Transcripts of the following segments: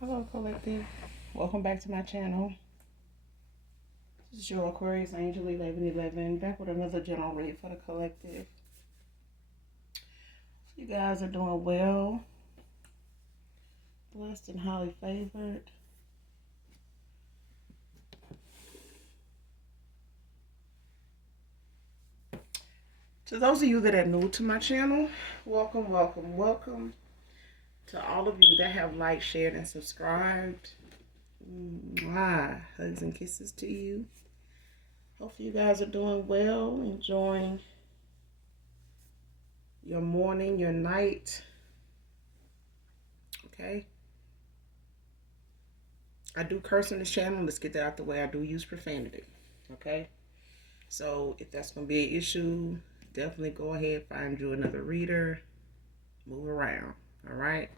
Hello, collective. Welcome back to my channel. This is your Aquarius Angel 1111, back with another general read for the collective. You guys are doing well, blessed and highly favored. To those of you that are new to my channel, welcome, welcome, welcome. To all of you that have liked, shared, and subscribed, mwah, hugs and kisses to you. Hopefully you guys are doing well, enjoying your morning, your night. Okay. I do curse on this channel. Let's get that out the way. I do use profanity. Okay. So if that's going to be an issue, definitely go ahead, find you another reader, move around. All right.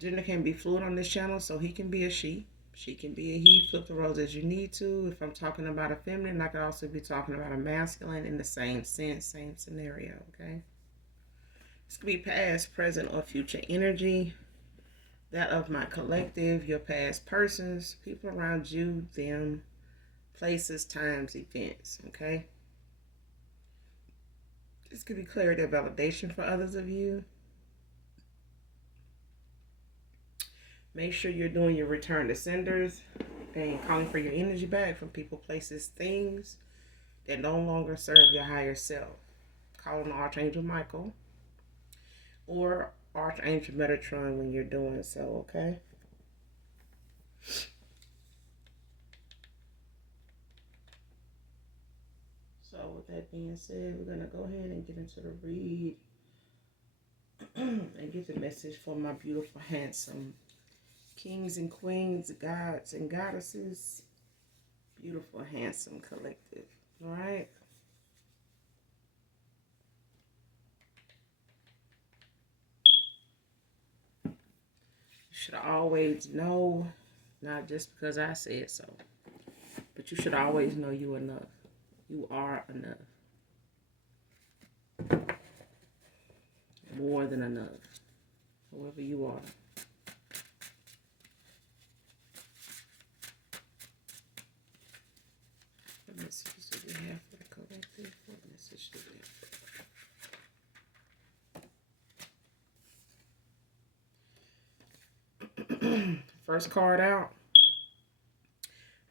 Gender can be fluid on this channel, so he can be a she. She can be a he. Flip the roles as you need to. If I'm talking about a feminine, I could also be talking about a masculine in the same sense, same scenario. Okay. This could be past, present, or future energy. That of my collective, your past persons, people around you, them, places, times, events, okay? This could be clarity or validation for others of you. Make sure you're doing your return to senders and calling for your energy back from people, places, things that no longer serve your higher self. Calling Archangel Michael or Archangel Metatron when you're doing so, okay? So with that being said, we're going to go ahead and get into the read and get the message for my beautiful, handsome kings and queens, gods and goddesses, beautiful, handsome collective. All right. You should always know, not just because I said so, but you should always know you enough. You are enough. More than enough. Whoever you are. What message do we have for the collective? What message do we have? First card out.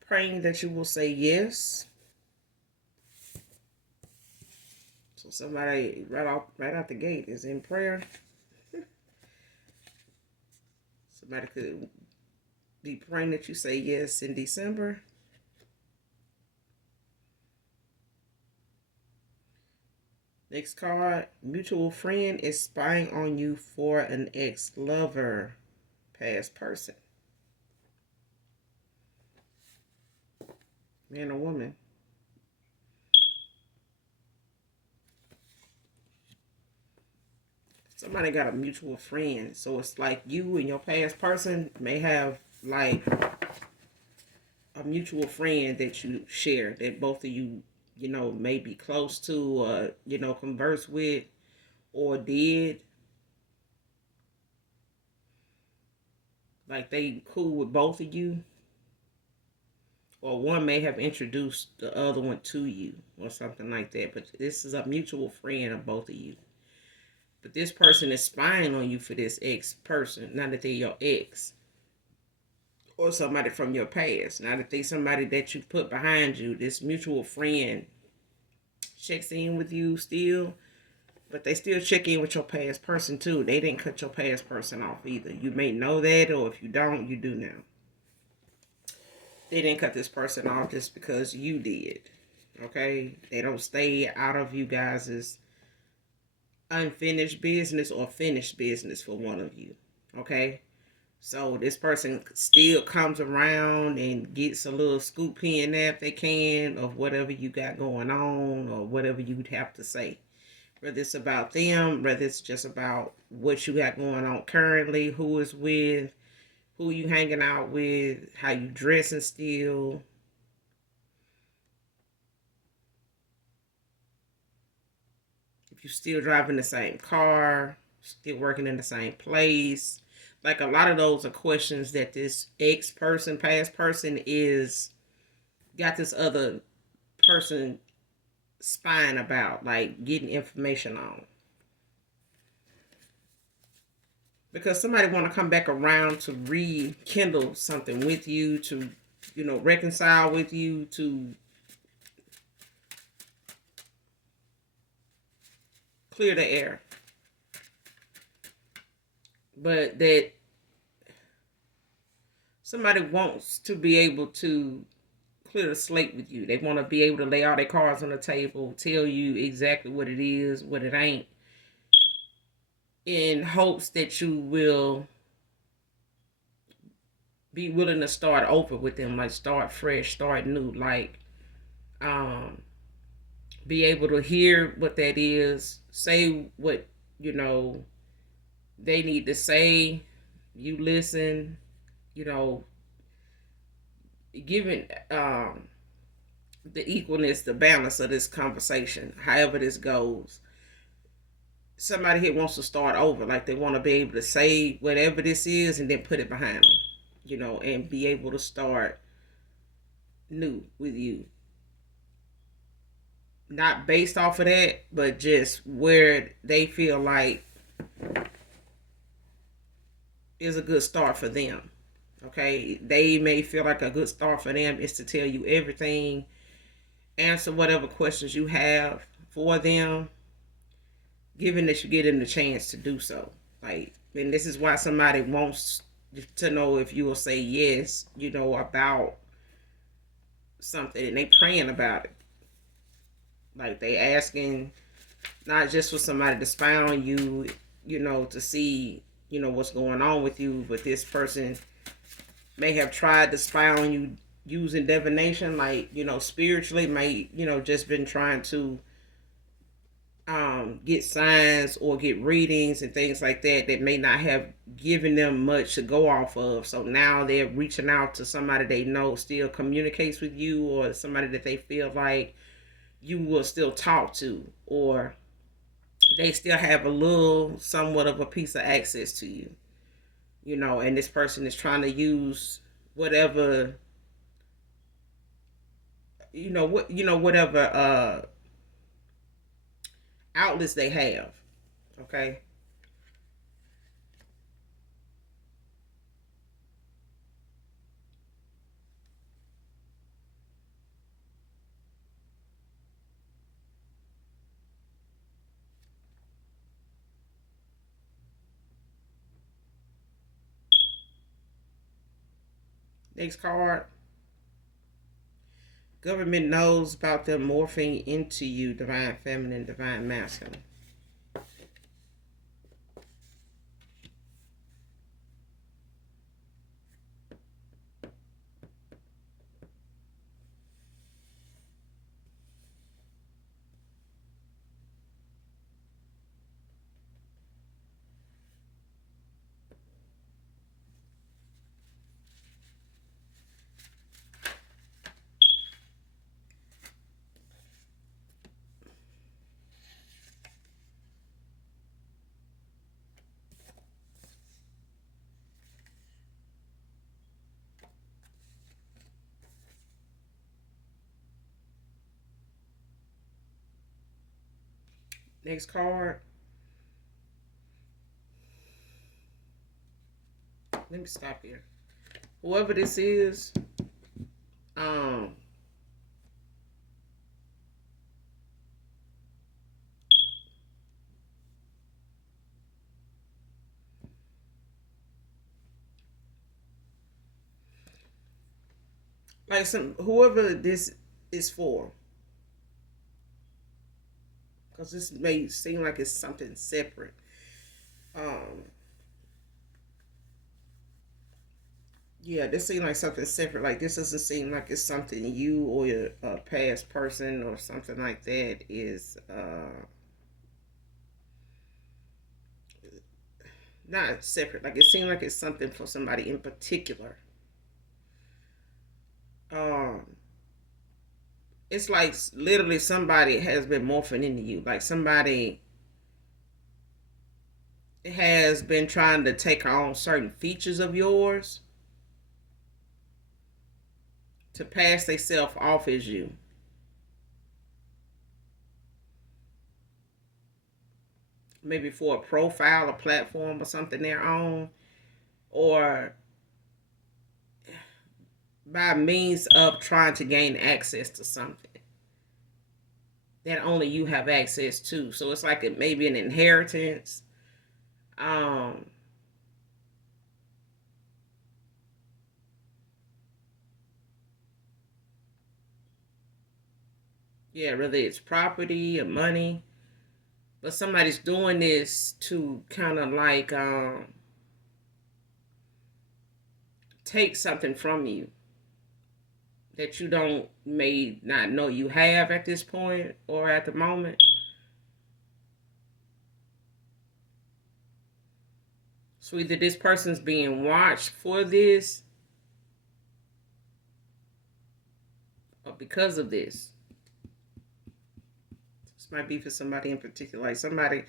Praying that you will say yes. So somebody right out the gate is in prayer. Somebody could be praying that you say yes in December. Next card, mutual friend is spying on you for an ex-lover, past person. Man or woman. Somebody got a mutual friend. So it's like you and your past person may have like a mutual friend that you share, that both of you, may be close to or, converse with or did. Like they cool with both of you. Or one may have introduced the other one to you or something like that. But this is a mutual friend of both of you. But this person is spying on you for this ex person. Not that they're your ex. Or somebody from your past. Not that they're somebody that you put behind you. This mutual friend checks in with you still. But they still check in with your past person too. They didn't cut your past person off either. You may know that, or if you don't, you do now. They didn't cut this person off just because you did. Okay? They don't stay out of you guys' unfinished business or finished business for one of you. Okay? So this person still comes around and gets a little scoop here and there if they can of whatever you got going on or whatever you'd have to say. Whether it's about them, whether it's just about what you got going on currently, who is with, who you hanging out with, how you dressing still. If you still driving the same car, still working in the same place, Like a lot of those are questions that this ex person, past person is got this other person spying about, like getting information on. Because somebody want to come back around to rekindle something with you, to reconcile with you, to clear the air. But that somebody wants to be able to clear the slate with you. They want to be able to lay all their cards on the table, tell you exactly what it is, what it ain't, in hopes that you will be willing to start over with them, like start fresh, start new, like um be able to hear what that is, say what you know they need to say, you listen, you know, giving the equalness, the balance of this conversation, however this goes. Somebody here wants to start over, like they want to be able to say whatever this is and then put it behind them, and be able to start new with you. Not based off of that, but just where they feel like is a good start for them. Okay, they may feel like a good start for them is to tell you everything, answer whatever questions you have for them, given that you get them the chance to do so. Like, and this is why somebody wants to know if you will say yes, about something, and they praying about it. Like they asking not just for somebody to spy on you, to see, what's going on with you, but this person may have tried to spy on you using divination, like, spiritually, may, just been trying to get signs or get readings and things like that that may not have given them much to go off of. So now they're reaching out to somebody they know still communicates with you, or somebody that they feel like you will still talk to, or they still have a little somewhat of a piece of access to you, and this person is trying to use whatever whatever outlets they have. Okay. Next card. Government knows about them morphing into you, divine feminine, divine masculine. Next card. Let me stop here. Whoever this is, um, like whoever this is for, because this may seem like it's something separate. Um, yeah, this seems like something separate. Like this doesn't seem like it's something you or your past person or something like that is not separate. Like it seems like it's something for somebody in particular. Um, it's like literally somebody has been morphing into you. Like somebody has been trying to take on certain features of yours to pass themselves off as you. Maybe for a profile, a platform, or something they're on, or by means of trying to gain access to something that only you have access to. So it's like it may be an inheritance. Um, yeah, whether it's property or money, but somebody's doing this to kind of like take something from you that you don't may not know you have at this point or at the moment. So either this person's being watched for this or because of this. This might be for somebody in particular. Like somebody,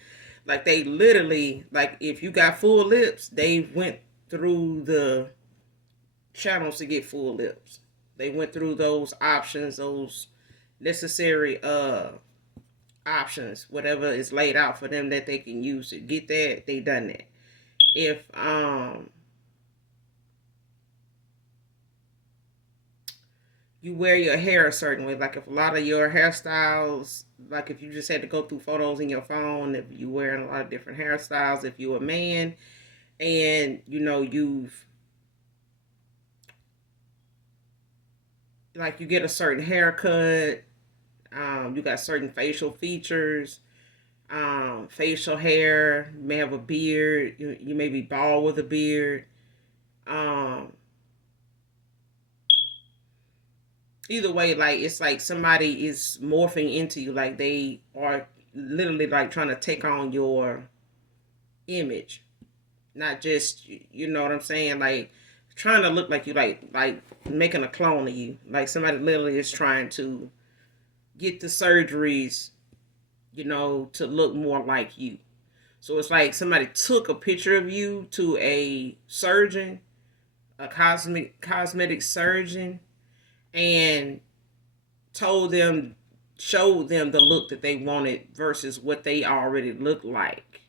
like they literally, like if you got full lips, they went through the channels to get full lips. They went through those options, those necessary options, whatever is laid out for them that they can use to get that, they done that. If you wear your hair a certain way, like if a lot of your hairstyles, like if you just had to go through photos in your phone, if you wearing a lot of different hairstyles, if you're a man and you know you've like you get a certain haircut, you got certain facial features, facial hair, you may have a beard, you may be bald with a beard. Um, Either way, like it's like somebody is morphing into you, like they are literally like trying to take on your image, not just you know what I'm saying, like trying to look like you, like making a clone of you, like somebody literally is trying to get the surgeries, you know, to look more like you. So it's like somebody took a picture of you to a surgeon, a cosmetic surgeon, and told them, showed them the look that they wanted versus what they already look like.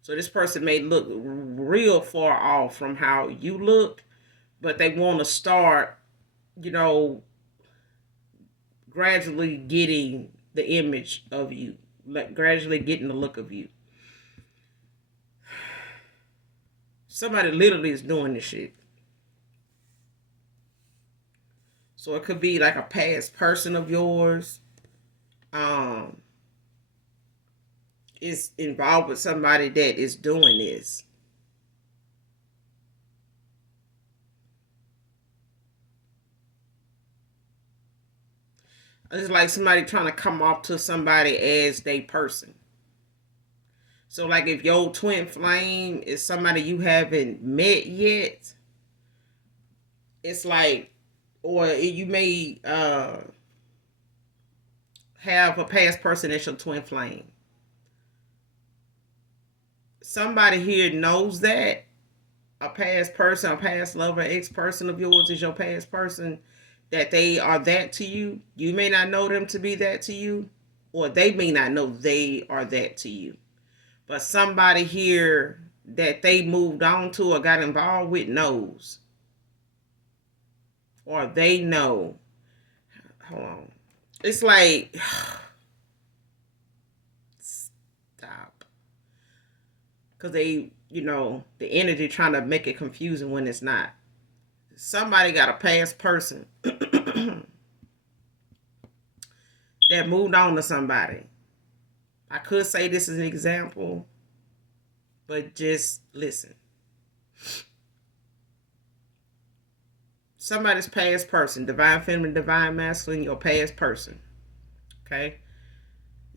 So this person may look real far off from how you look, but they want to start, you know, gradually getting the image of you, like gradually getting the look of you. Somebody literally is doing this shit. So it could be like a past person of yours, um, is involved with somebody that is doing this. It's like somebody trying to come off to somebody as they person. So like if your twin flame is somebody you haven't met yet, it's like, or you may have a past person as your twin flame. Somebody here knows that a past person, a past lover, ex person of yours is your past person, that they are that to you. You may not know them to be that to you, or they may not know they are that to you. But somebody here that they moved on to or got involved with knows, or they know. Hold on. It's like, stop. Because they, you know, the energy trying to make it confusing when it's not. Somebody got a past person that moved on to somebody. I could say this is an example, but just listen. Somebody's past person, divine feminine, divine masculine, your past person. Okay?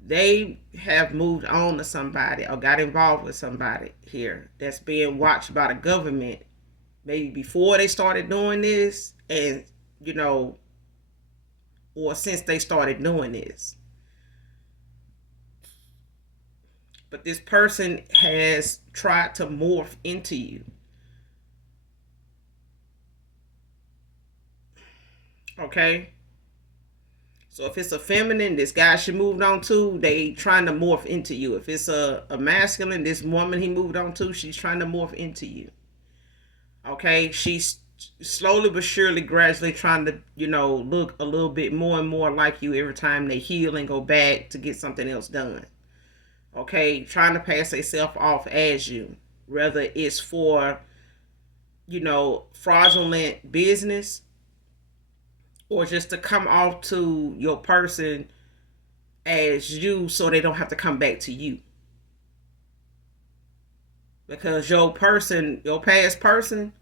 They have moved on to somebody or got involved with somebody here that's being watched by the government maybe before they started doing this, and you know, or since they started doing this. But this person has tried to morph into you. Okay? So if it's a feminine, this guy she moved on to, they trying to morph into you. If it's a masculine, this woman he moved on to, she's trying to morph into you. Okay? She's slowly but surely, gradually trying to, look a little bit more and more like you every time they heal and go back to get something else done. Okay? Trying to pass themselves off as you. Whether it's for, fraudulent business or just to come off to your person as you so they don't have to come back to you. Because your past person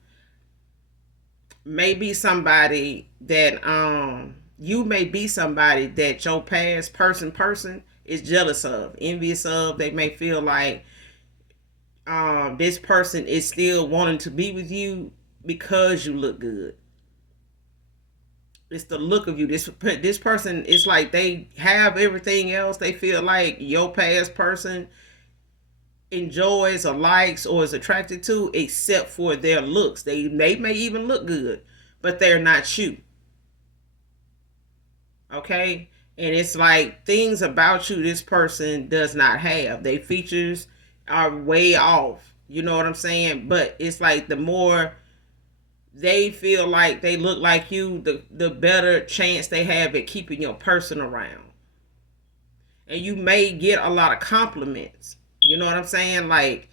may be somebody that you may be somebody that your past person is jealous of, envious of. They may feel like this person is still wanting to be with you because you look good. It's the look of you. This person, it's like they have everything else. They feel like your past person enjoys or likes or is attracted to, except for their looks. They may even look good, but they're not you. Okay? And it's like things about you this person does not have. They features are way off. You know what I'm saying? But it's like the more they feel like they look like you, the better chance they have at keeping your person around. And you may get a lot of compliments. You know what I'm saying? Like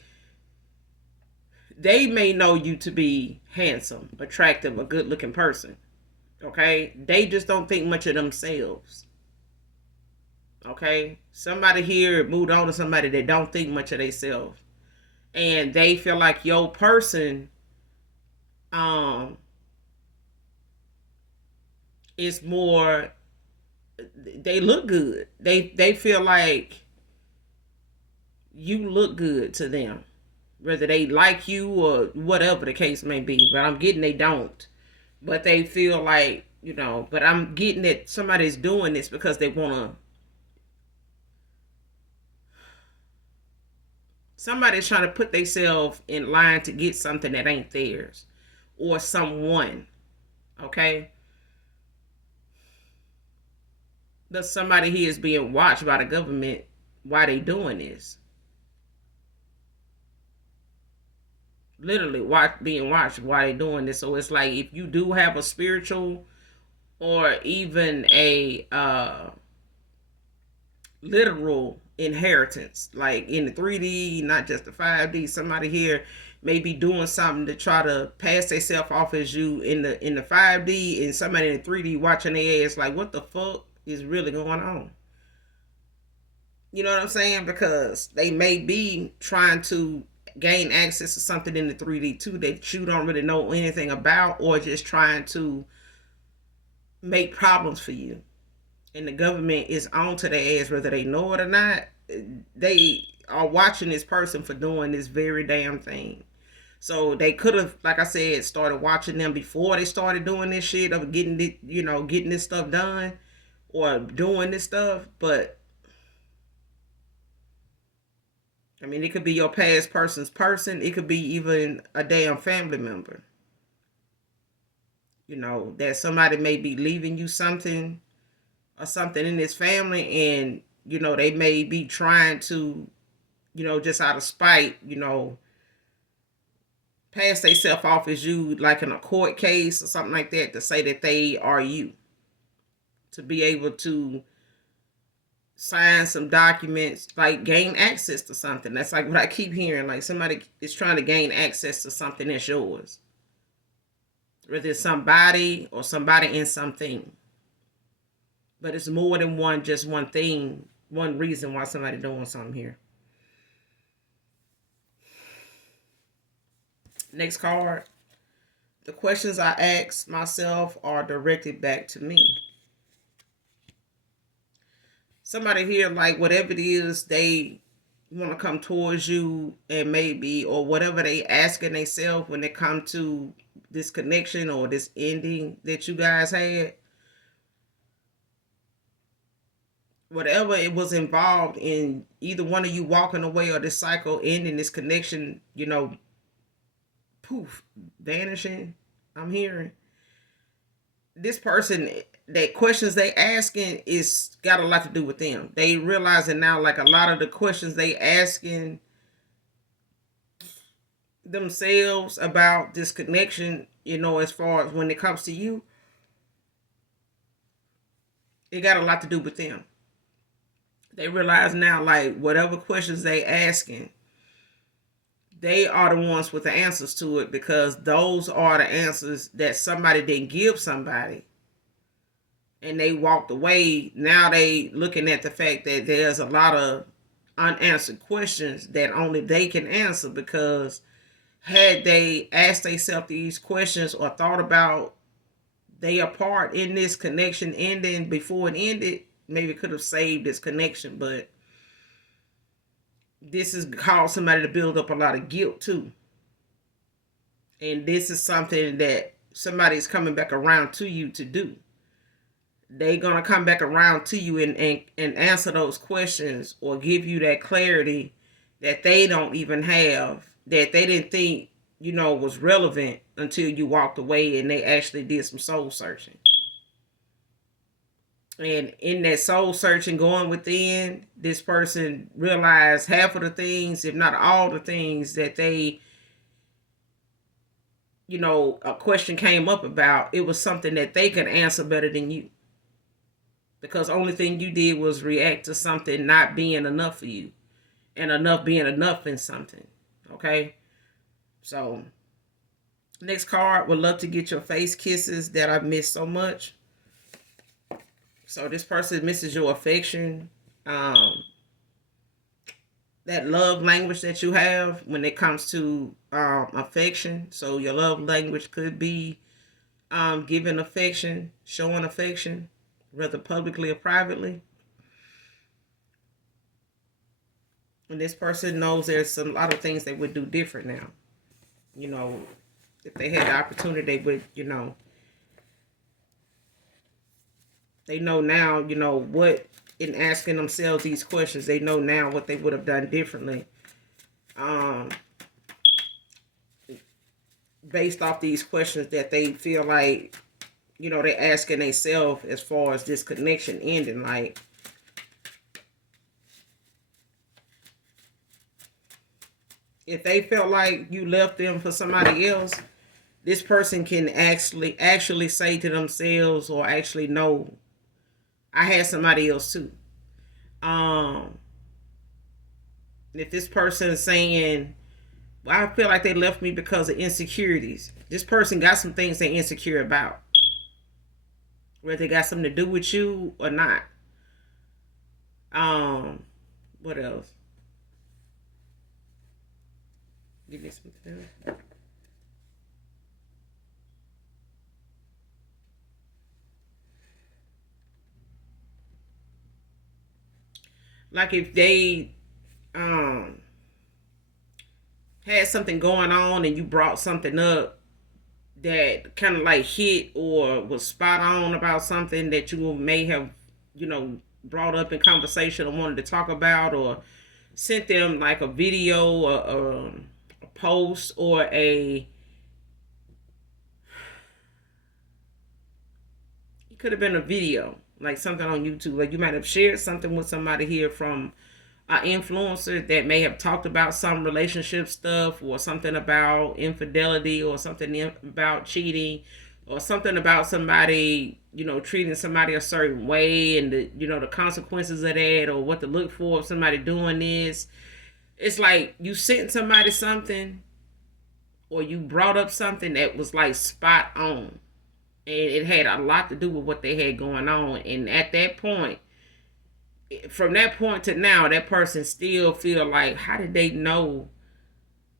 they may know you to be handsome, attractive, a good looking person. Okay? They just don't think much of themselves. Okay? Somebody here moved on to somebody that don't think much of themselves. And they feel like your person um is more, they look good. They feel like you look good to them. Whether they like you or whatever the case may be. But I'm getting they don't. But they feel like, but I'm getting that somebody's doing this because they want to. Somebody's trying to put themselves in line to get something that ain't theirs or someone. Okay? That somebody here is being watched by the government. Why they doing this? Literally being watched while they doing this. So it's like if you do have a spiritual or even a literal inheritance, like in the 3D, not just the 5D, somebody here may be doing something to try to pass themselves off as you in the 5D, and somebody in the 3D watching their ass like, what the fuck is really going on? You know what I'm saying? Because they may be trying to gain access to something in the 3D too that you don't really know anything about, or just trying to make problems for you. And the government is on to their ass whether they know it or not. They are watching this person for doing this very damn thing. So they could have, like I said, started watching them before they started doing this shit of getting it, getting this stuff done or doing this stuff. But I mean, it could be your past person's person. It could be even a damn family member. That somebody may be leaving you something or something in this family, and they may be trying to, just out of spite, pass themselves off as you, like in a court case or something like that, to say that they are you, to be able to sign some documents, like gain access to something. That's like what I keep hearing, like somebody is trying to gain access to something that's yours, whether it's somebody or somebody in something. But it's more than just one thing, one reason why somebody doing something here. Next card. The questions I ask myself are directed back to me. Somebody here, like whatever it is they want to come towards you, and maybe, or whatever they asking themselves when they come to this connection or this ending that you guys had, whatever it was involved in either one of you walking away or this cycle ending, this connection, poof, vanishing. I'm hearing this person, that questions they asking is got a lot to do with them. They realizing now, like, a lot of the questions they asking themselves about this connection, as far as when it comes to you, it got a lot to do with them. They realize now, like, whatever questions they asking, they are the ones with the answers to it, because those are the answers that somebody didn't give somebody, and they walked away. Now they looking at the fact that there's a lot of unanswered questions that only they can answer, because had they asked themselves these questions or thought about their part in this connection ending before it ended, maybe could have saved this connection. But this has caused somebody to build up a lot of guilt too. And this is something that somebody's coming back around to you to do. They gonna come back around to you and answer those questions, or give you that clarity that they don't even have, that they didn't think was relevant until you walked away and they actually did some soul searching. And in that soul searching, going within, this person realized half of the things, if not all the things, that they, a question came up about. It was something that they could answer better than you, because the only thing you did was react to something not being enough for you, and enough being enough in something. Okay, so next card, would love to get your face kisses that I missed so much. So this person misses your affection, that love language that you have when it comes to affection. So your love language could be giving affection, showing affection, whether publicly or privately. And this person knows there's a lot of things they would do different now. If they had the opportunity, they would, they know now, what, in asking themselves these questions, they know now what they would have done differently. Based off these questions that they feel like, they're asking themselves as far as this connection ending. Like, if they felt like you left them for somebody else, this person can actually say to themselves, or actually know, I had somebody else too. If this person is saying, well, I feel like they left me because of insecurities, this person got some things they're insecure about, whether they got something to do with you or not. What else? Give me something else. Like, if they had something going on and you brought something up that kind of like hit or was spot on about something that you may have, brought up in conversation or wanted to talk about, or sent them like a video or a post, or it could have been a video, like something on YouTube. Like, you might have shared something with somebody here from an influencer that may have talked about some relationship stuff, or something about infidelity, or something about cheating, or something about somebody, treating somebody a certain way, and the consequences of that, or what to look for if somebody doing this. It's like you sent somebody something, or you brought up something that was like spot on, and it had a lot to do with what they had going on. And at that point, from that point to now, that person still feel like, how did they know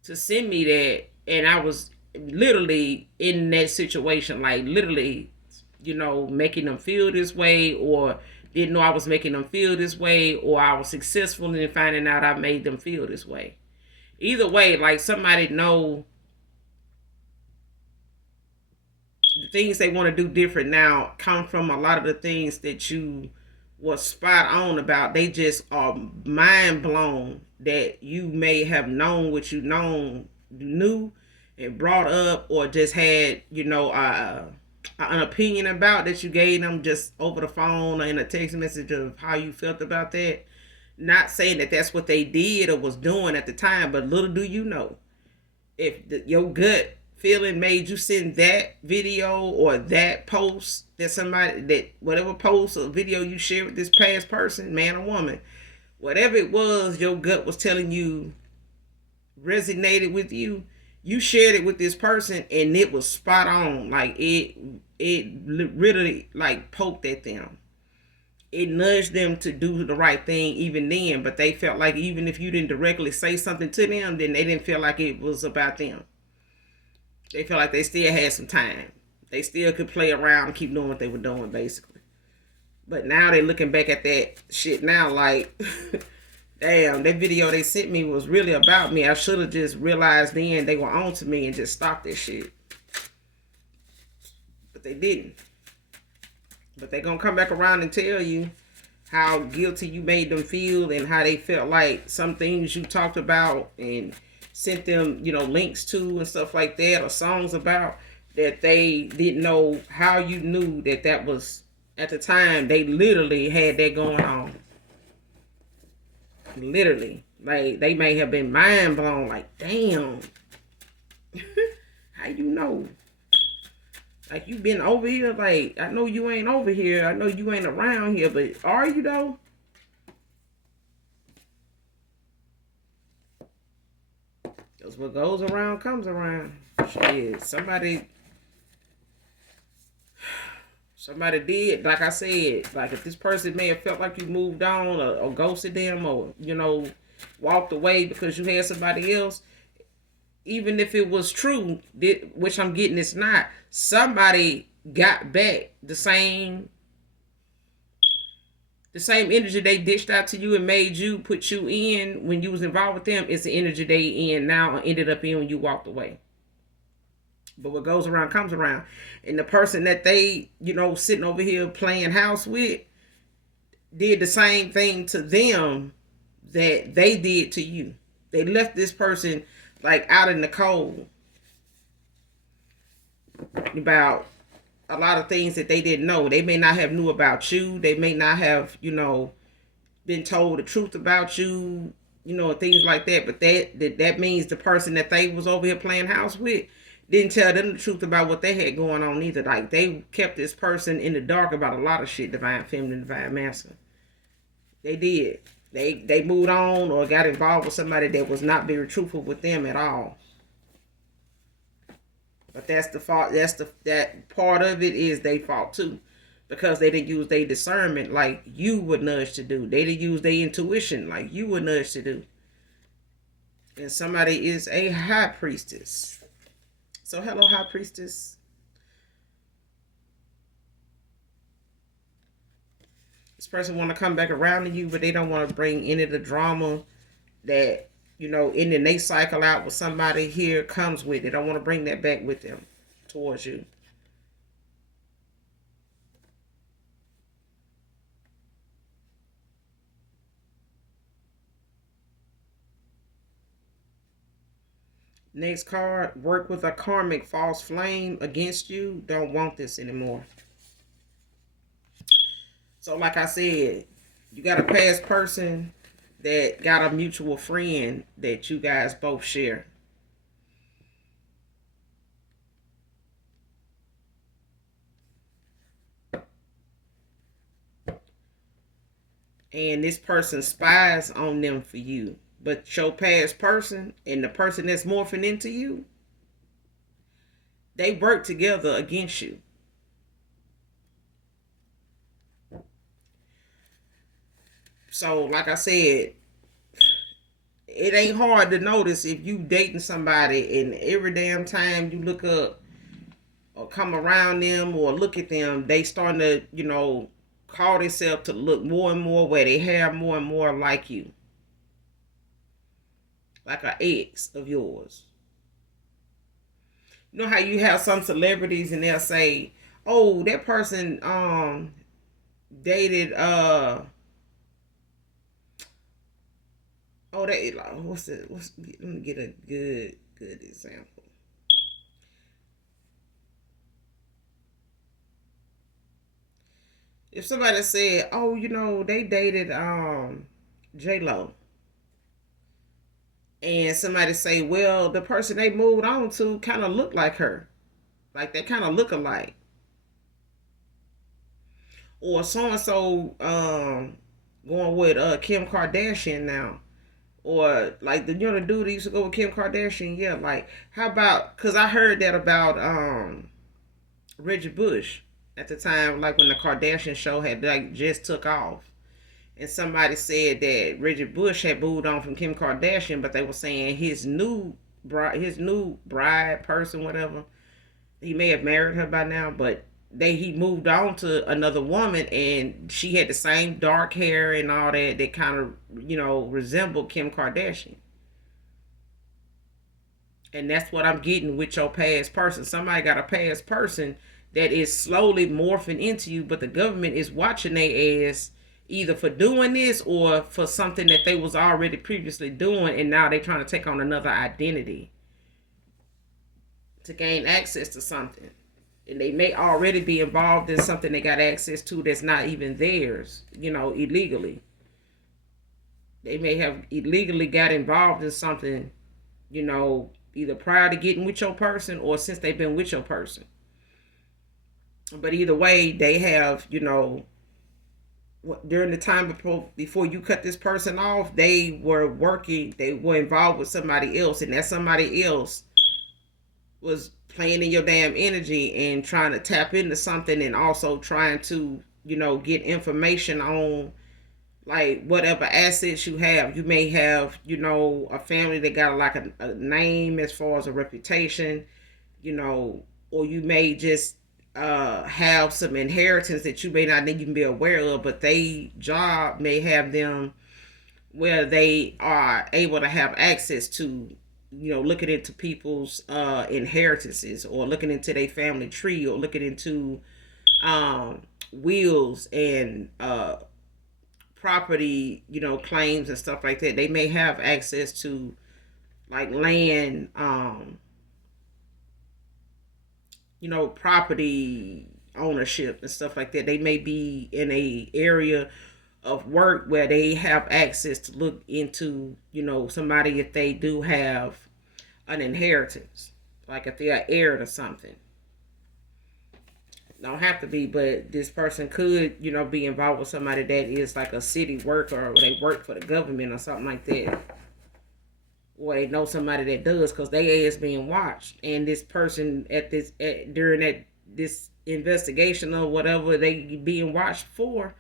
to send me that? And I was literally in that situation, like, literally, making them feel this way, or didn't know I was making them feel this way, or I was successful in finding out I made them feel this way. Either way, like, somebody know the things they want to do different now come from a lot of the things that you was spot on about. They just are mind blown that you may have known what knew and brought up, or just had, an opinion about, that you gave them just over the phone or in a text message of how you felt about that. Not saying that that's what they did or was doing at the time, but little do you know, if your gut feeling made you send that video or that post, that somebody, that whatever post or video you shared with this past person, man or woman, whatever it was, your gut was telling you resonated with you, you shared it with this person and it was spot on. Like it literally like poked at them. It nudged them to do the right thing even then, but they felt like even if you didn't directly say something to them, then they didn't feel like it was about them. They felt like they still had some time. They still could play around and keep doing what they were doing, basically. But now they're looking back at that shit now like, damn, that video they sent me was really about me. I should have just realized then they were on to me and just stopped this shit. But they didn't. But they gonna come back around and tell you how guilty you made them feel and how they felt like some things you talked about and sent them, links to and stuff like that, or songs about, that they didn't know how you knew that was, at the time, they literally had that going on. Literally. Like, they may have been mind blown, like, damn. How you know? Like, you been over here? Like, I know you ain't over here. I know you ain't around here, but are you though? Because what goes around comes around. Shit, somebody did, like I said, like if this person may have felt like you moved on, or ghosted them, or, walked away because you had somebody else, even if it was true, which I'm getting it's not, somebody got back the same energy they dished out to you and made you, put you in when you was involved with them, is the energy they in now, ended up in when you walked away. But what goes around comes around. And the person that they, sitting over here playing house with, did the same thing to them that they did to you. They left this person like out in the cold about a lot of things that they didn't know. They may not have knew about you. They may not have, been told the truth about you, things like that. But that means the person that they was over here playing house with didn't tell them the truth about what they had going on either. Like, they kept this person in the dark about a lot of shit, divine feminine, divine masculine. They did. They moved on or got involved with somebody that was not very truthful with them at all. But that's the fault. That part of it is their fault too, because they didn't use their discernment like you would nudge to do. They didn't use their intuition like you would nudge to do. And somebody is a high priestess. So hello, high priestess. This person want to come back around to you, but they don't want to bring any of the drama that, ending they cycle out with somebody here comes with. They don't want to bring that back with them towards you. Next card, work with a karmic false flame against you. Don't want this anymore. So like I said, you got a past person that got a mutual friend that you guys both share. And this person spies on them for you. But your past person and the person that's morphing into you, they work together against you. So, like I said, it ain't hard to notice if you dating somebody and every damn time you look up or come around them or look at them, they starting to, call themselves to look more and more where they have more and more like you. Like an ex of yours. You know how you have some celebrities and they'll say, oh, that person, dated oh they like what's let me get a good example. If somebody said, "Oh, they dated J Lo," and somebody say, "Well, the person they moved on to kind of looked like her, like they kind of look alike," or so and so going with Kim Kardashian now, or like the dude that used to go with Kim Kardashian, yeah, like how about? Because I heard that about Reggie Bush at the time, like when the Kardashian show had like just took off. And somebody said that Reggie Bush had moved on from Kim Kardashian, but they were saying his new bride person, whatever, he may have married her by now, but he moved on to another woman, and she had the same dark hair and all that kind of resembled Kim Kardashian. And that's what I'm getting with your past person. Somebody got a past person that is slowly morphing into you, but the government is watching their ass either for doing this or for something that they was already previously doing, and now they're trying to take on another identity to gain access to something. And they may already be involved in something they got access to that's not even theirs, illegally. They may have illegally got involved in something, either prior to getting with your person or since they've been with your person. But either way, they have, during the time before you cut this person off, they were working, they were involved with somebody else, and that somebody else was playing in your damn energy and trying to tap into something, and also trying to, get information on like whatever assets you have. You may have, a family that got like a name as far as a reputation, or you may just have some inheritance that you may not even be aware of, but they job may have them where they are able to have access to, looking into people's inheritances, or looking into their family tree, or looking into wills and property, claims and stuff like that. They may have access to like land, property ownership and stuff like that. They may be in a area of work where they have access to look into, somebody if they do have an inheritance, like if they're heir to something. Don't have to be, but this person could, be involved with somebody that is like a city worker, or they work for the government or something like that. Or they know somebody that does, because they is being watched. And this person during this investigation or whatever they being watched for,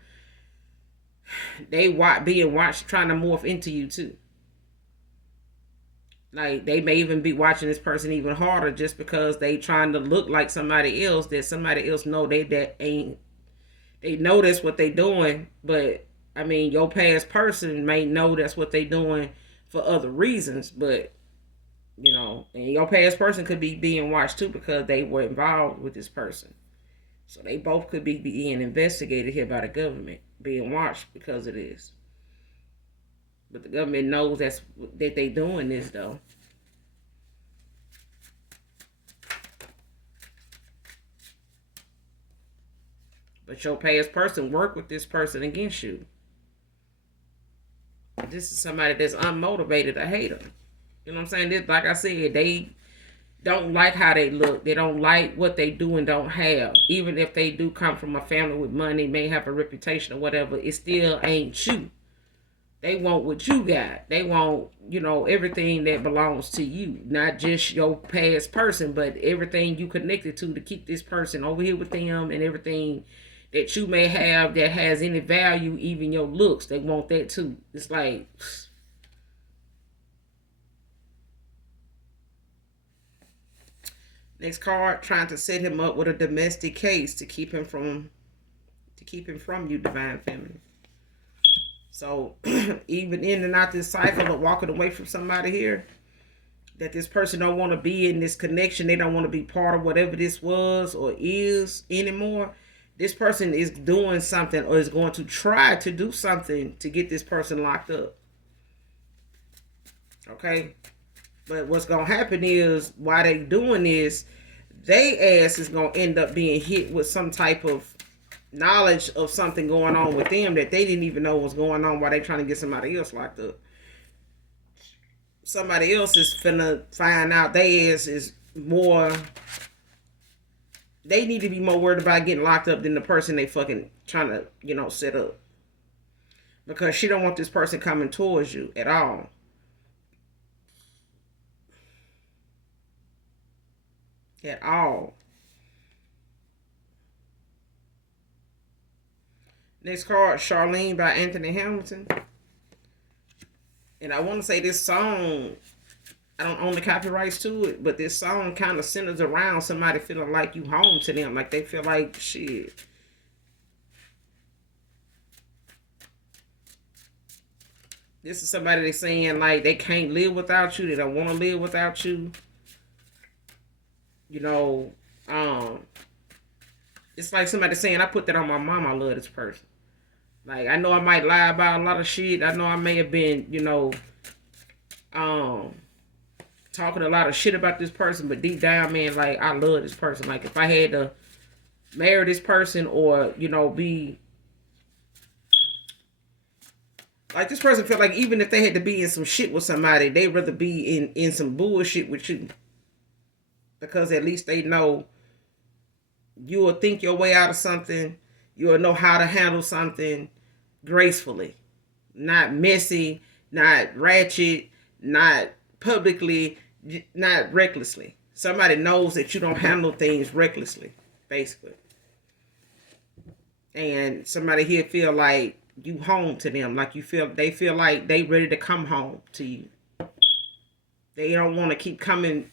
they being watched trying to morph into you too. Like they may even be watching this person even harder just because they trying to look like somebody else, that somebody else know that ain't, they know that's what they doing. But I mean, your past person may know that's what they doing for other reasons, but and your past person could be being watched too because they were involved with this person. So they both could be being investigated here by the government, being watched because of this. But the government knows that they doing this though. But your past person work with this person against you. This is somebody that's unmotivated, a hater. You know what I'm saying? This, like I said, they don't like how they look. They don't like what they do and don't have. Even if they do come from a family with money, may have a reputation or whatever, it still ain't you. They want what you got. They want, everything that belongs to you. Not just your past person, but everything you connected to keep this person over here with them, and everything that you may have that has any value, even your looks. They want that too. It's like, next card, trying to set him up with a domestic case to keep him from you, divine feminine. So even in and out this cycle of walking away from somebody here, that this person don't want to be in this connection, they don't want to be part of whatever this was or is anymore. This person is doing something or is going to try to do something to get this person locked up. Okay? But what's gonna happen is while they doing this, they ass is gonna end up being hit with some type of knowledge of something going on with them that they didn't even know was going on while they trying to get somebody else locked up. Somebody else is finna find out they ass is more. They need to be more worried about getting locked up than the person they fucking trying to, set up. Because she don't want this person coming towards you at all. At all. Next card, Charlene by Anthony Hamilton. And I want to say this song, I don't own the copyrights to it, but this song kind of centers around somebody feeling like you home to them. Like they feel like, shit. This is somebody that's saying like they can't live without you. They don't want to live without you. You know, it's like somebody saying, I put that on my mom. I love this person. Like, I know I might lie about a lot of shit. I know I may have been, talking a lot of shit about this person, but deep down, man, like, I love this person. Like, if I had to marry this person or, be... Like, this person felt like even if they had to be in some shit with somebody, they'd rather be in some bullshit with you. Because at least they know you will think your way out of something. You will know how to handle something gracefully. Not messy, not ratchet, not publicly, not recklessly. Somebody knows that you don't handle things recklessly, basically. And somebody here feel like you home to them. Like they feel like they ready to come home to you. They don't want to keep coming,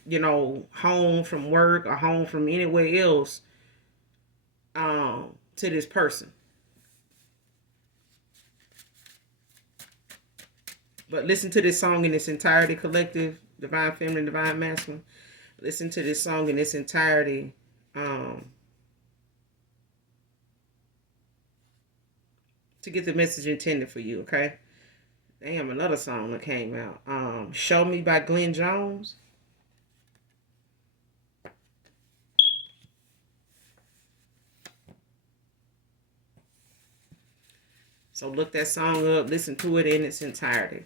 home from work or home from anywhere else to this person. But listen to this song in its entirety, collective, divine feminine, divine masculine. Listen to this song in its entirety. To get the message intended for you, okay? Damn, another song that came out. Show Me by Glenn Jones. So look that song up, listen to it in its entirety.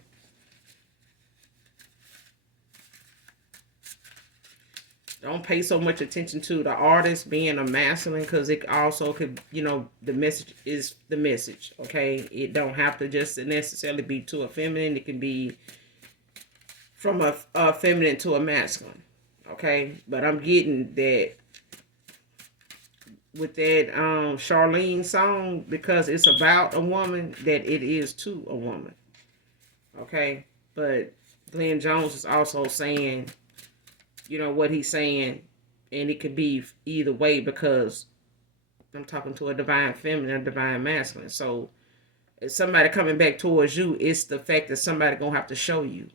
Don't pay so much attention to the artist being a masculine, because it also could, the message is the message, okay? It don't have to just necessarily be to a feminine. It can be from a feminine to a masculine, okay? But I'm getting that with that Charlene song, because it's about a woman, that it is to a woman, okay? But Glenn Jones is also saying, what he's saying, and it could be either way, because I'm talking to a divine feminine, a divine masculine. So if somebody coming back towards you, it's the fact that somebody gonna have to show you.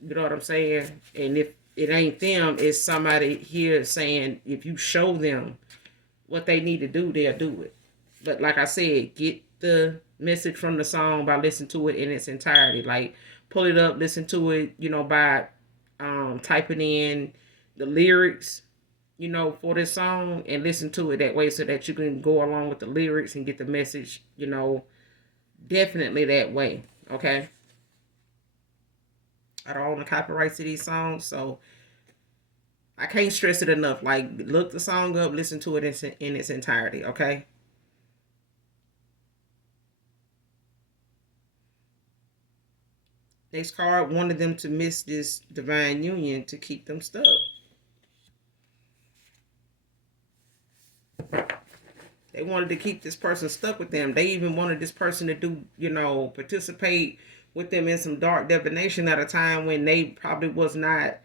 You know what I'm saying? And if it ain't them, it's somebody here saying if you show them what they need to do, they'll do it. But like I said, get the message from the song by listening to it in its entirety. Like, pull it up, listen to it, by typing in the lyrics, for this song, and listen to it that way, so that you can go along with the lyrics and get the message, definitely that way, okay? I don't own the copyrights to these songs, so I can't stress it enough. Like, look the song up, listen to it in its entirety, okay? Next card, wanted them to miss this divine union to keep them stuck. They wanted to keep this person stuck with them. They even wanted this person to do, participate with them in some dark divination at a time when they probably was not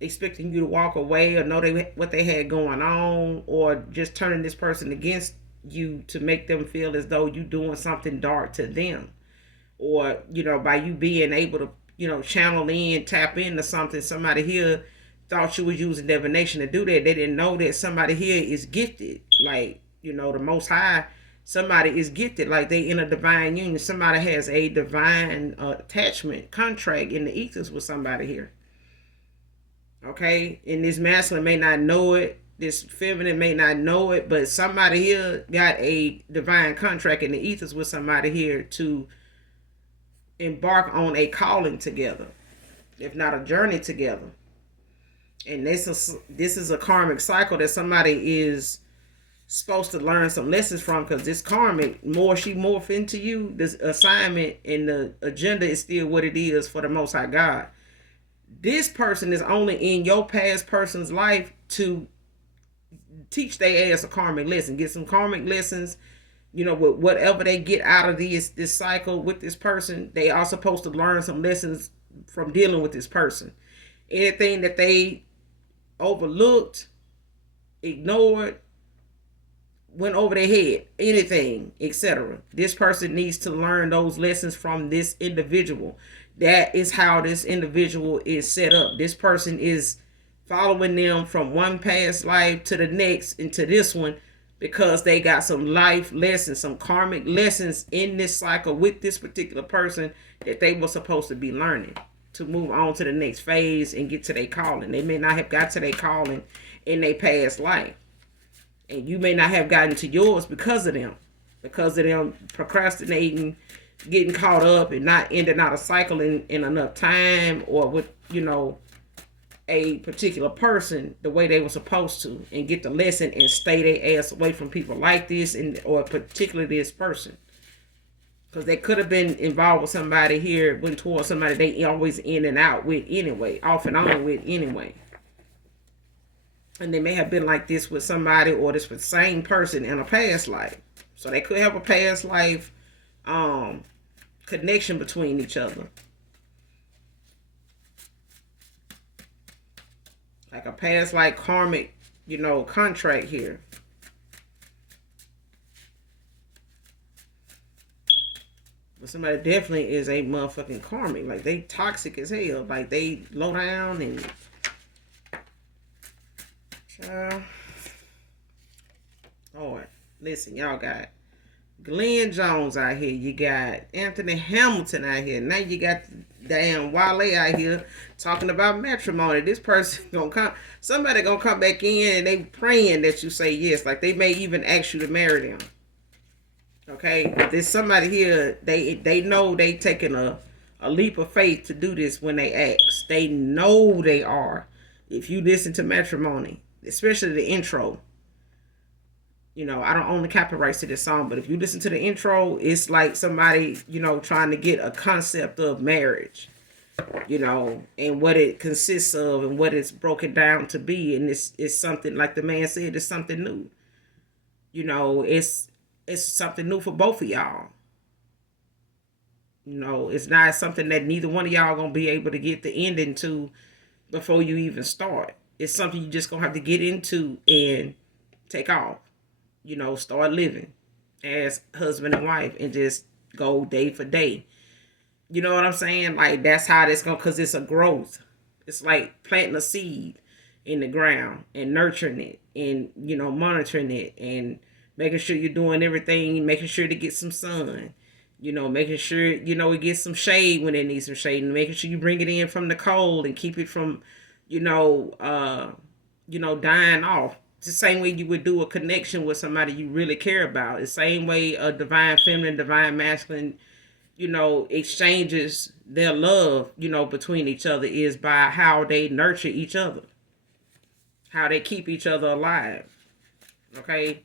expecting you to walk away or know what they had going on, or just turning this person against you to make them feel as though you doing something dark to them. Or, by you being able to, channel in, tap into something, somebody here thought you was using divination to do that. They didn't know that somebody here is gifted. Like, you know, the Most High, somebody is gifted. Like, they in a divine union. Somebody has a divine attachment, contract in the ethers with somebody here. Okay? And this masculine may not know it. This feminine may not know it. But somebody here got a divine contract in the ethers with somebody here to embark on a calling together, if not a journey together. And this is a karmic cycle that somebody is supposed to learn some lessons from, because this karmic, more she morph into you, this assignment and the agenda is still what it is for the Most High God. This person is only in your past person's life to teach their ass a karmic lesson, get some karmic lessons. You know, with whatever they get out of this cycle with this person, they are supposed to learn some lessons from dealing with this person. Anything that they overlooked, ignored, went over their head, anything, etc. This person needs to learn those lessons from this individual. That is how this individual is set up. This person is following them from one past life to the next into this one, because they got some life lessons, some karmic lessons in this cycle with this particular person that they were supposed to be learning to move on to the next phase and get to their calling. They may not have got to their calling in their past life. And you may not have gotten to yours because of them procrastinating, getting caught up and not ending out a cycle in enough time, or with, you know, a particular person the way they were supposed to, and get the lesson and stay their ass away from people like this, and or particularly this person. Because they could have been involved with somebody here, went towards somebody they always in and out with anyway, off and on with anyway. And they may have been like this with somebody, or this with the same person in a past life. So they could have a past life connection between each other. Like a past life karmic, you know, contract here. But somebody definitely is a motherfucking karmic. Like, they toxic as hell. Like, they low down and... Lord, listen, y'all got Glenn Jones out here. You got Anthony Hamilton out here. Now you got damn Wale out here talking about matrimony. This person gonna come. Somebody gonna come back in and they praying that you say yes. Like, they may even ask you to marry them. Okay, there's somebody here, they know they taking a leap of faith to do this when they ask. They know they are. If you listen to Matrimony, especially the intro, you know, I don't own the copyrights to this song, but if you listen to the intro, it's like somebody, you know, trying to get a concept of marriage, you know, and what it consists of and what it's broken down to be. And it's something, like the man said, it's something new. You know, it's something new for both of y'all. You know, it's not something that neither one of y'all gonna be able to get the ending to before you even start. It's something you just gonna have to get into and take off. You know, start living as husband and wife and just go day for day. You know what I'm saying? Like, that's how this gonna, because it's a growth. It's like planting a seed in the ground and nurturing it and, you know, monitoring it and making sure you're doing everything, making sure to get some sun, you know, making sure, you know, it gets some shade when it needs some shade, and making sure you bring it in from the cold and keep it from, you know, dying off. It's the same way you would do a connection with somebody you really care about. It's the same way a divine feminine, divine masculine, you know, exchanges their love, you know, between each other, is by how they nurture each other, how they keep each other alive. Okay?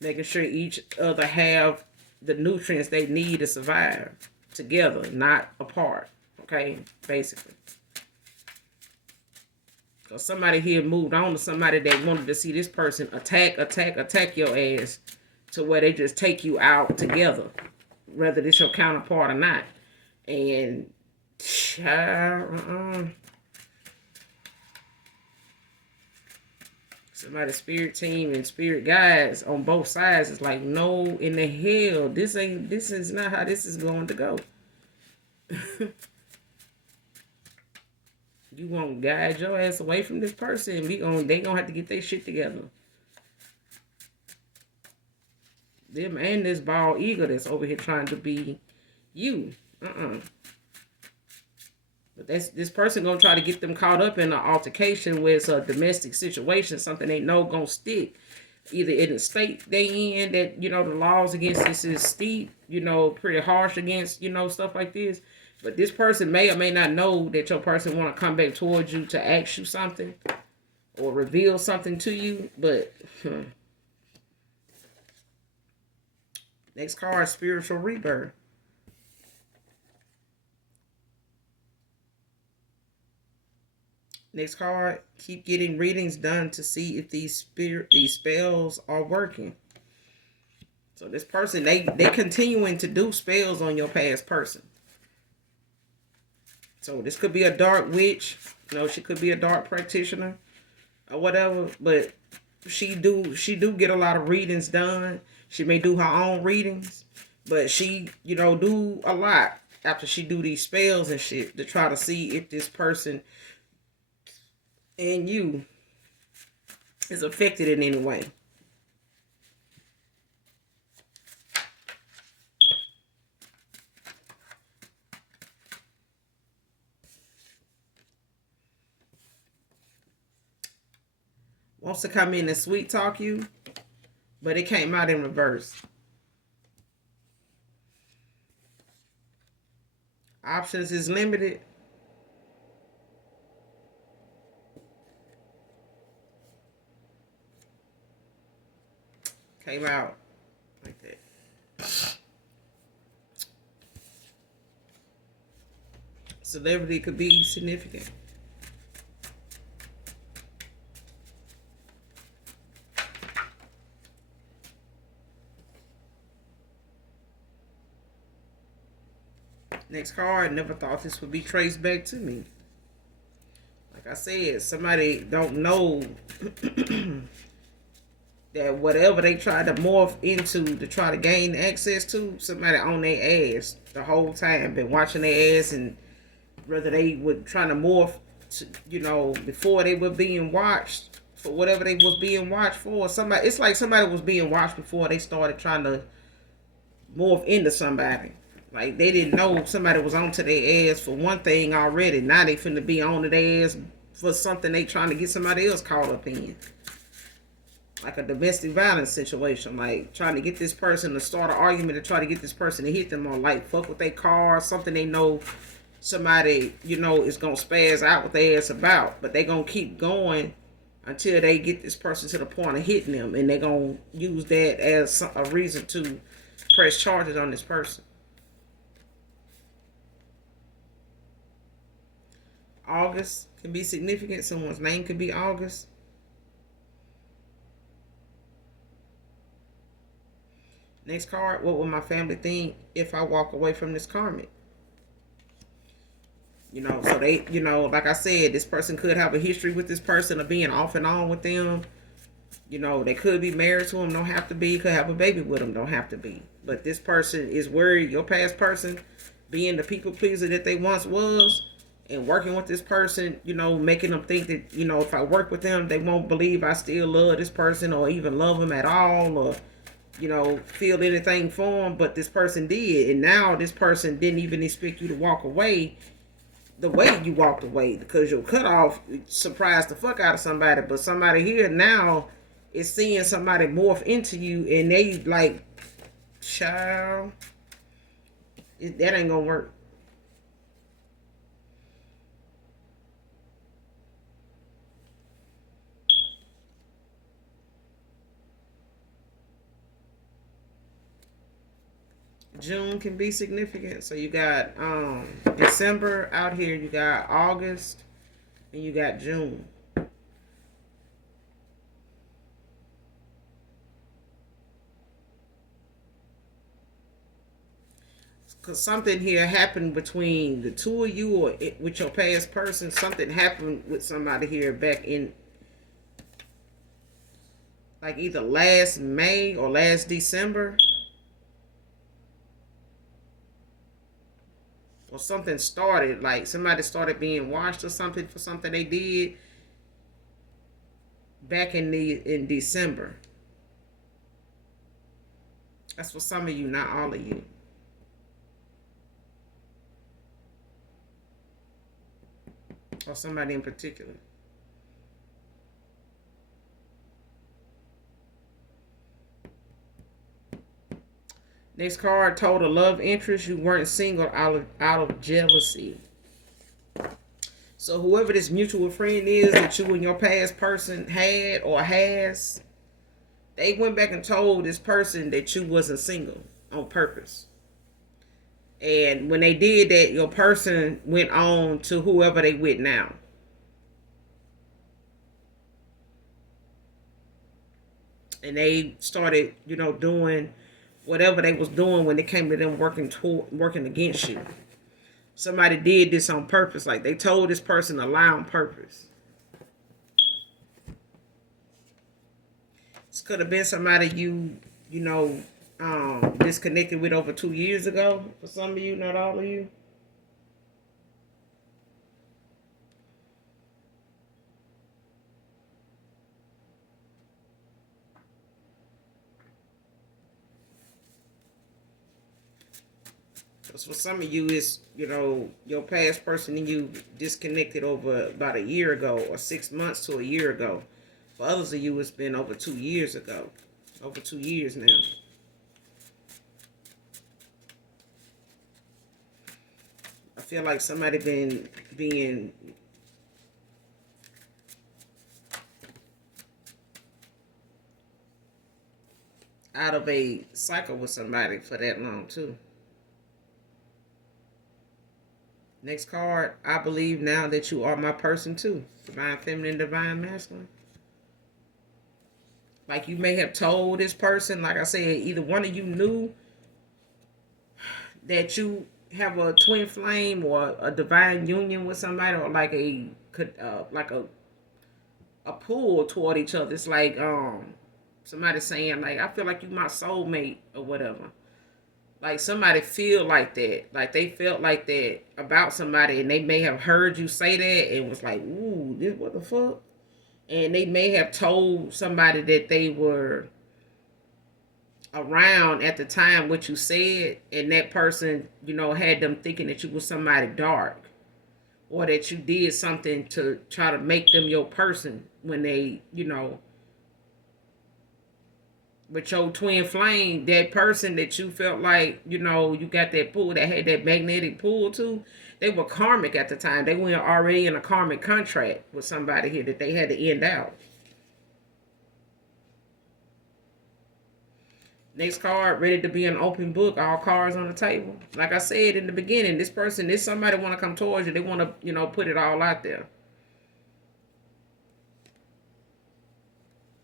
Making sure each other have the nutrients they need to survive together, not apart. Okay, basically. So somebody here moved on to somebody that wanted to see this person attack your ass to where they just take you out together, whether this your counterpart or not. And somebody's spirit team and spirit guides on both sides is like, no in the hell, this is not how this is going to go. You won't guide your ass away from this person. They gonna have to get their shit together. Them and this bald eagle that's over here trying to be you. But this person gonna try to get them caught up in an altercation where it's a domestic situation, something they know gonna stick. Either in the state they in that, the laws against this is steep, pretty harsh against, stuff like this. But this person may or may not know that your person want to come back towards you to ask you something or reveal something to you. But next card, spiritual rebirth. Next card, keep getting readings done to see if these spells are working. So this person, they continuing to do spells on your past person. So this could be a dark witch. She could be a dark practitioner or whatever. But she do get a lot of readings done. She may do her own readings, but she, do a lot after she do these spells and shit to try to see if this person and you is affected in any way. Wants to come in and sweet talk you, but it came out in reverse. Options is limited. Came out like that. Celebrity could be significant. Next card, never thought this would be traced back to me. Like I said, somebody don't know that whatever they tried to morph into to try to gain access to, somebody on their ass the whole time, been watching their ass, and whether they were trying to morph to, before they were being watched for whatever they was being watched for. It's like somebody was being watched before they started trying to morph into somebody. Like they didn't know somebody was onto their ass for one thing already. Now they finna be on their ass for something they trying to get somebody else caught up in. Like a domestic violence situation, like trying to get this person to start an argument to try to get this person to hit them on, like fuck with their car, something they know somebody, is gonna spaz out with their ass about, but they gonna keep going until they get this person to the point of hitting them, and they gonna use that as a reason to press charges on this person. August can be significant. Someone's name could be August. Next card, what will my family think if I walk away from this karmic? So they, like I said, this person could have a history with this person of being off and on with them. They could be married to them, don't have to be. Could have a baby with them, don't have to be. But this person is worried, your past person, being the people pleaser that they once was, and working with this person, making them think that, if I work with them, they won't believe I still love this person or even love them at all, or feel anything for them. But this person did, and now this person didn't even expect you to walk away the way you walked away, because your cutoff surprised the fuck out of somebody. But somebody here now is seeing somebody morph into you, and they like, child, that ain't gonna work. June can be significant. So you got December out here, you got August, and you got June. Because something here happened between the two of you, or with your past person. Something happened with somebody here back in, like, either last May or last December. or something started, like somebody started being watched or something for something they did back in December. That's for some of you, not all of you. Or somebody in particular. Next card, told a love interest you weren't single out of jealousy. So whoever this mutual friend is that you and your past person had or has, they went back and told this person that you wasn't single on purpose. And when they did that, your person went on to whoever they with now. And they started, doing whatever they was doing when it came to them working against you. Somebody did this on purpose. Like they told this person a lie on purpose. This could have been somebody disconnected with over 2 years ago. For some of you, not all of you. Because for some of you, it's, your past person and you disconnected over about a year ago or 6 months to a year ago. For others of you, it's been over 2 years ago. Over 2 years now. I feel like somebody been being out of a cycle with somebody for that long too. Next card, I believe now that you are my person too. Divine feminine, divine masculine. Like you may have told this person, like I said, either one of you knew that you have a twin flame or a divine union with somebody, or like a pull toward each other. It's like somebody saying like, I feel like you my soulmate or whatever. Like somebody feel like that. Like they felt like that about somebody and they may have heard you say that and was like, ooh, this what the fuck? And they may have told somebody that they were around at the time what you said, and that person, had them thinking that you was somebody dark. Or that you did something to try to make them your person when they, with your twin flame, that person that you felt like, you got that pull, that had that magnetic pull to, they were karmic at the time. They were already in a karmic contract with somebody here that they had to end out. Next card, ready to be an open book, all cards on the table. Like I said in the beginning, this person, this somebody want to come towards you. They want to, put it all out there.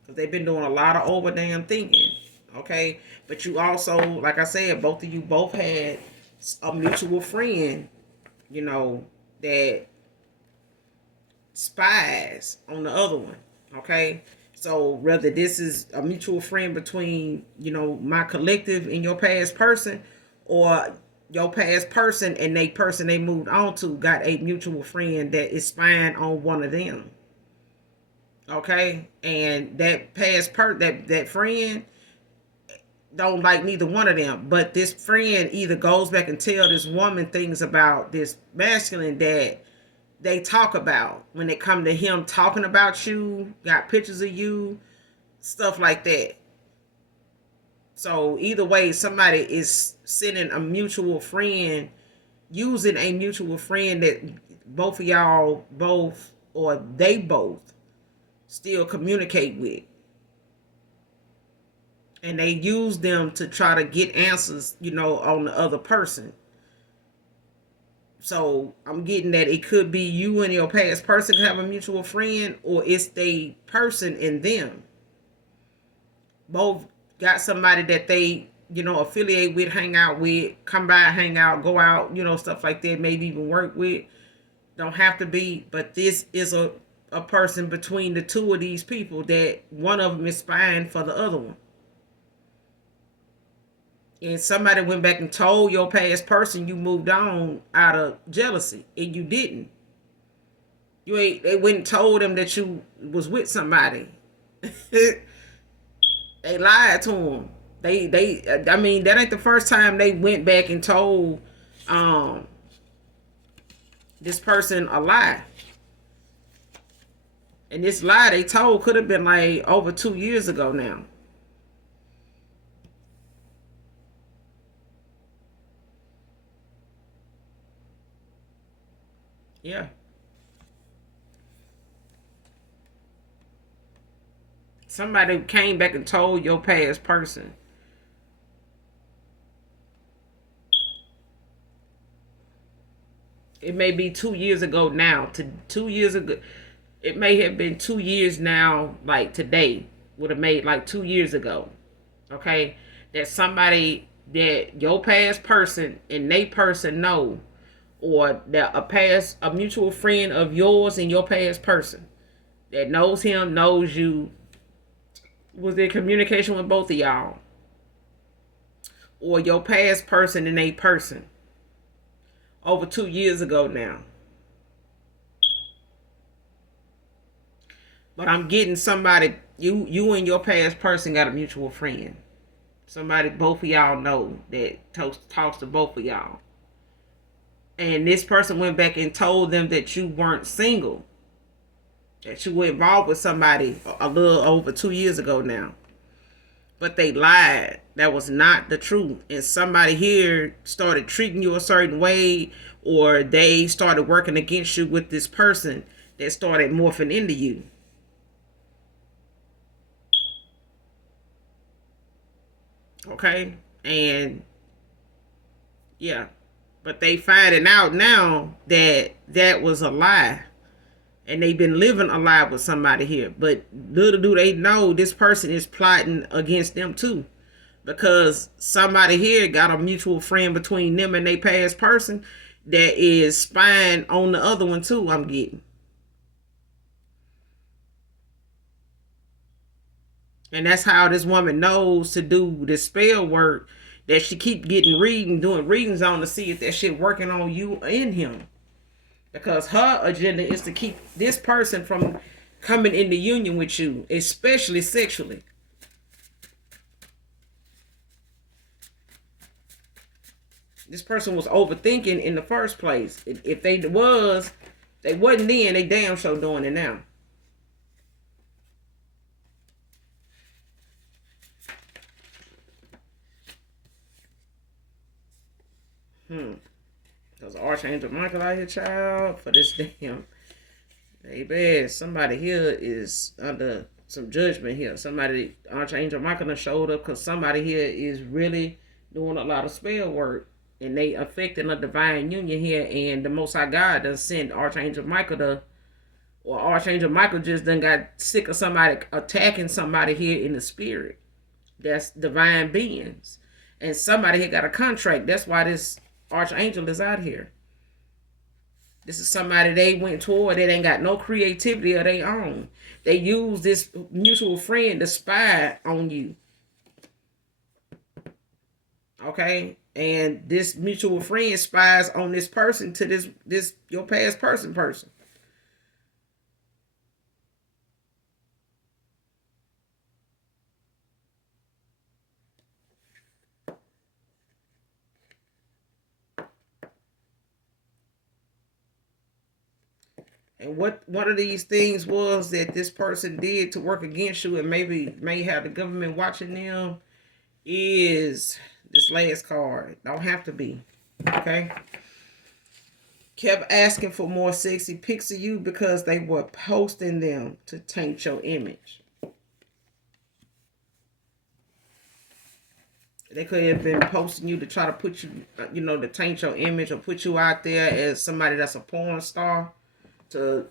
Because they've been doing a lot of over damn thinking. Okay? But you also, like I said, both of you both had a mutual friend, that spies on the other one. Okay? So whether this is a mutual friend between, my collective and your past person, or your past person and they person they moved on to got a mutual friend that is spying on one of them. Okay? And that that friend don't like neither one of them. But this friend either goes back and tell this woman things about this masculine that they talk about when they come to him talking about you, got pictures of you, stuff like that. So either way, somebody is sending a mutual friend, using a mutual friend that both of y'all both or they both still communicate with. And they use them to try to get answers, on the other person. So I'm getting that it could be you and your past person have a mutual friend, or it's the person and them. Both got somebody that they, affiliate with, hang out with, come by, hang out, go out, stuff like that, maybe even work with. Don't have to be, but this is a person between the two of these people that one of them is spying for the other one. And somebody went back and told your past person you moved on out of jealousy, and you didn't. You ain't. They went and told them that you was with somebody. They lied to him. I mean, that ain't the first time they went back and told um this person a lie. And this lie they told could have been like over 2 years ago now. Yeah. Somebody came back and told your past person. It may be 2 years ago now. To 2 years ago, it may have been 2 years now. Like today would have made like 2 years ago. Okay, that somebody that your past person and they person know, or that a mutual friend of yours and your past person that knows him, knows you, was in communication with both of y'all, or your past person and a person over 2 years ago now. But I'm getting somebody, you and your past person got a mutual friend. Somebody both of y'all know that talks to both of y'all. And this person went back and told them that you weren't single, that you were involved with somebody a little over 2 years ago now. But they lied. That was not the truth. And somebody here started treating you a certain way, or they started working against you with this person that started morphing into you. Okay? And yeah. But they finding out now that that was a lie. And they've been living a lie with somebody here. But little do they know this person is plotting against them too. Because somebody here got a mutual friend between them and their past person that is spying on the other one too, I'm getting. And that's how this woman knows to do this spell work, that she keep getting doing readings on to see if that shit working on you and him. Because her agenda is to keep this person from coming into union with you, especially sexually. This person was overthinking in the first place. If they wasn't then, they damn sure doing it now. Because Archangel Michael out here, child, for this damn. Baby, somebody here is under some judgment here. Somebody, Archangel Michael done showed up because somebody here is really doing a lot of spell work. And they affecting a divine union here. And the Most High God done sent Archangel Michael to, or Archangel Michael just done got sick of somebody attacking somebody here in the spirit. That's divine beings. And somebody here got a contract. That's why this Archangel is out here. This is somebody they went toward. They ain't got no creativity of their own. They use this mutual friend to spy on you. Okay? And this mutual friend spies on this person to this your past person. And what one of these things was that this person did to work against you, and maybe may have the government watching them, is this last card. Don't have to be. Okay? Kept asking for more sexy pics of you because they were posting them to taint your image. They could have been posting you to try to put you, to taint your image or put you out there as somebody that's a porn star, to,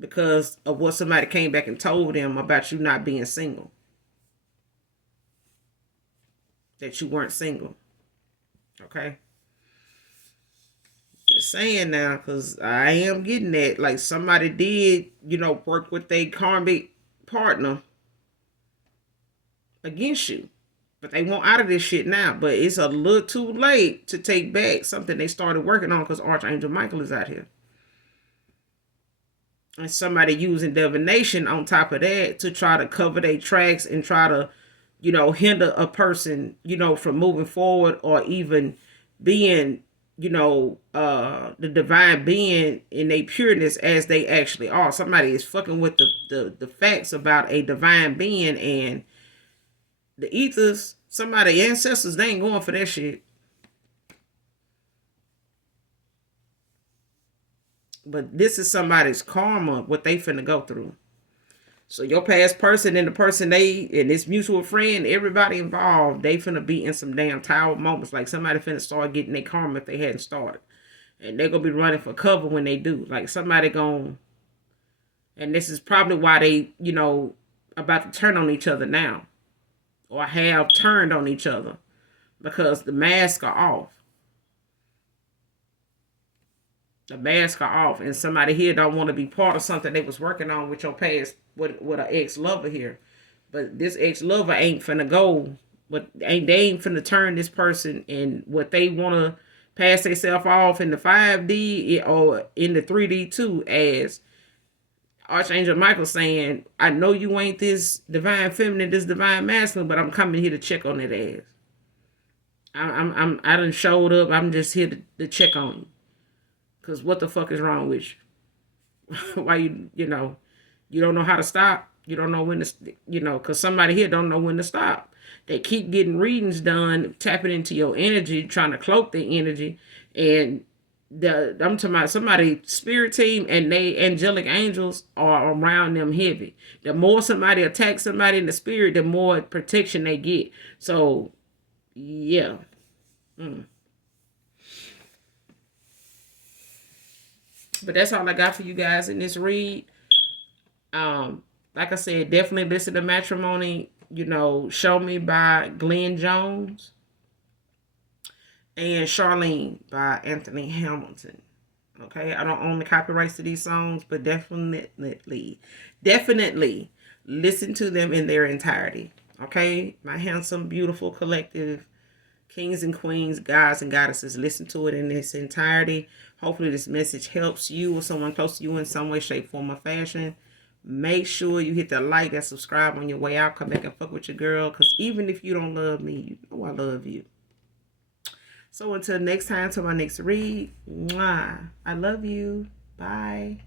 because of what somebody came back and told them about you not being single. That you weren't single. Okay? Just saying now, because I am getting that. Like somebody did, work with a karmic partner against you. But they want out of this shit now. But it's a little too late to take back something they started working on because Archangel Michael is out here. And somebody using divination on top of that to try to cover their tracks and try to, hinder a person, from moving forward or even being, the divine being in their pureness as they actually are. Somebody is fucking with the facts about a divine being, and the ethers, somebody ancestors, they ain't going for that shit. But this is somebody's karma, what they finna go through. So your past person and the person and this mutual friend, everybody involved, they finna be in some damn tower moments. Like somebody finna start getting their karma if they hadn't started. And they're gonna be running for cover when they do. Like somebody gonna, and this is probably why they, about to turn on each other now. Or have turned on each other. Because the masks are off. The masks are off, and somebody here don't want to be part of something they was working on with your past, with an ex-lover here. But this ex-lover ain't finna go, but they ain't finna turn this person and what they want to pass themselves off in the 5D or in the 3D too, as Archangel Michael saying, I know you ain't this divine feminine, this divine masculine, but I'm coming here to check on that ass. I done showed up. I'm just here to check on you. Because what the fuck is wrong with you? Why you don't know how to stop? You don't know when to, because somebody here don't know when to stop. They keep getting readings done, tapping into your energy, trying to cloak the energy. And I'm talking about somebody spirit team and they angelic angels are around them heavy. The more somebody attacks somebody in the spirit, the more protection they get. So, yeah. But that's all I got for you guys in this read. Like I said, definitely listen to Matrimony, Show Me by Glenn Jones and Charlene by Anthony Hamilton. Okay, I don't own the copyrights to these songs, but definitely listen to them in their entirety. Okay, my handsome, beautiful collective kings and queens, gods and goddesses, listen to it in its entirety. Hopefully this message helps you or someone close to you in some way, shape, form, or fashion. Make sure you hit the like and subscribe on your way out. Come back and fuck with your girl, because even if you don't love me, you know I love you. So until next time, to my next read, mwah, I love you. Bye.